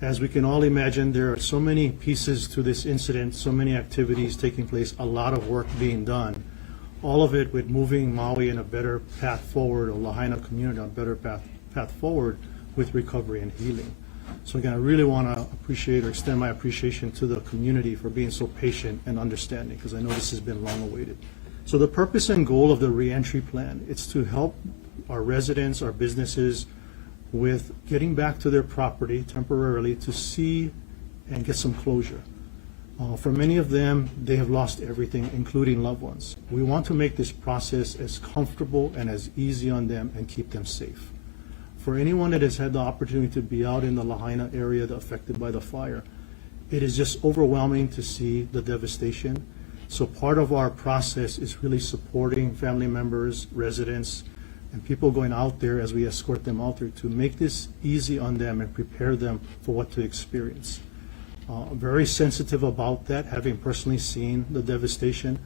As we can all imagine, there are so many pieces to this incident, so many activities taking place, a lot of work being done. All of it with moving Maui in a better path forward, or Lahaina community on a better path forward with recovery and healing. So again, I really want to appreciate or extend my appreciation to the community for being so patient and understanding, because I know this has been long awaited. So the purpose and goal of the reentry plan is to help our residents, our businesses, with getting back to their property temporarily to see and get some closure. For many of them, they have lost everything, including loved ones. We want to make this process as comfortable and as easy on them and keep them safe. For anyone that has had the opportunity to be out in the Lahaina area affected by the fire, it is just overwhelming to see the devastation. So part of our process is really supporting family members, residents, and people going out there as we escort them out there to make this easy on them and prepare them for what to experience. Very sensitive about that, having personally seen the devastation.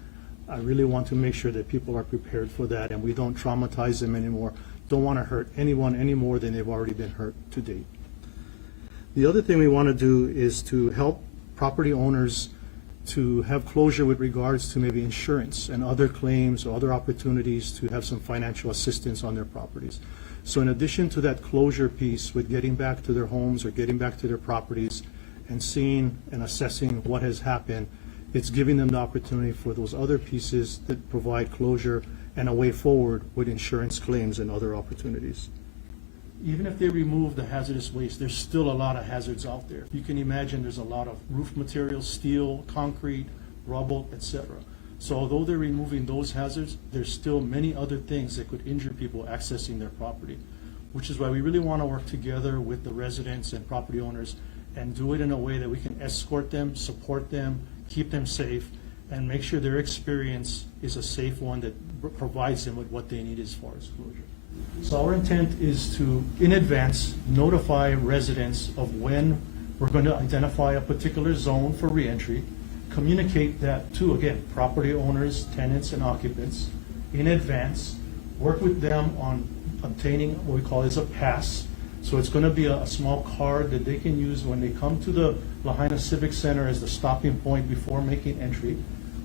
I really want to make sure that people are prepared for that and we don't traumatize them anymore. Don't want to hurt anyone any more than they've already been hurt to date. The other thing we want to do is to help property owners to have closure with regards to maybe insurance and other claims or other opportunities to have some financial assistance on their properties. So in addition to that closure piece with getting back to their homes or getting back to their properties and seeing and assessing what has happened, it's giving them the opportunity for those other pieces that provide closure and a way forward with insurance claims and other opportunities. Even if they remove the hazardous waste, there's still a lot of hazards out there. You can imagine there's a lot of roof materials, steel, concrete, rubble, etc. So although they're removing those hazards, there's still many other things that could injure people accessing their property, which is why we really want to work together with the residents and property owners and do it in a way that we can escort them, support them, keep them safe, and make sure their experience is a safe one that provides them with what they need as far as closure. So our intent is to, in advance, notify residents of when we're going to identify a particular zone for reentry, communicate that to, again, property owners, tenants, and occupants in advance, work with them on obtaining what we call as a pass. So it's going to be a small card that they can use when they come to the Lahaina Civic Center as the stopping point before making entry.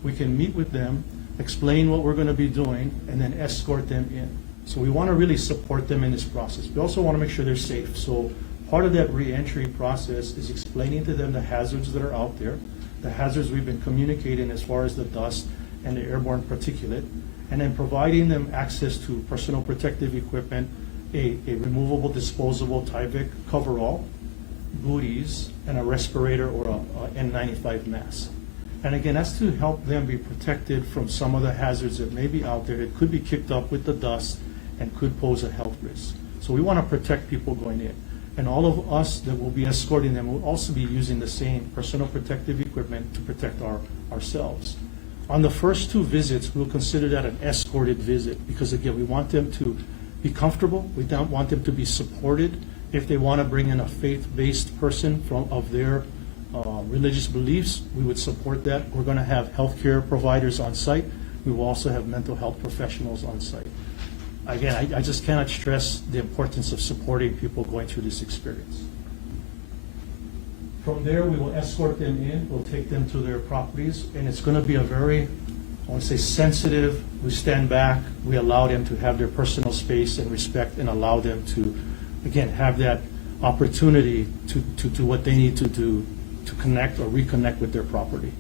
We can meet with them, explain what we're going to be doing, and then escort them in. So we want to really support them in this process. We also want to make sure they're safe. So part of that re-entry process is explaining to them the hazards that are out there, the hazards we've been communicating as far as the dust and the airborne particulate, and then providing them access to personal protective equipment, a removable, disposable Tyvek coverall, booties, and a respirator or a N95 mask. And again, that's to help them be protected from some of the hazards that may be out there that could be kicked up with the dust and could pose a health risk. So we want to protect people going in. And all of us that will be escorting them will also be using the same personal protective equipment to protect ourselves. On the first two visits, we'll consider that an escorted visit because, again, we want them to be comfortable. We don't want them to be supported. If they want to bring in a faith-based person of their religious beliefs, we would support that. We're going to have healthcare providers on site. We will also have mental health professionals on site. Again, I just cannot stress the importance of supporting people going through this experience. From there, we will escort them in. We'll take them to their properties, and it's going to be a very, I want to say, sensitive. We stand back. We allow them to have their personal space and respect, and allow them to, again, have that opportunity to do what they need to do to connect or reconnect with their property.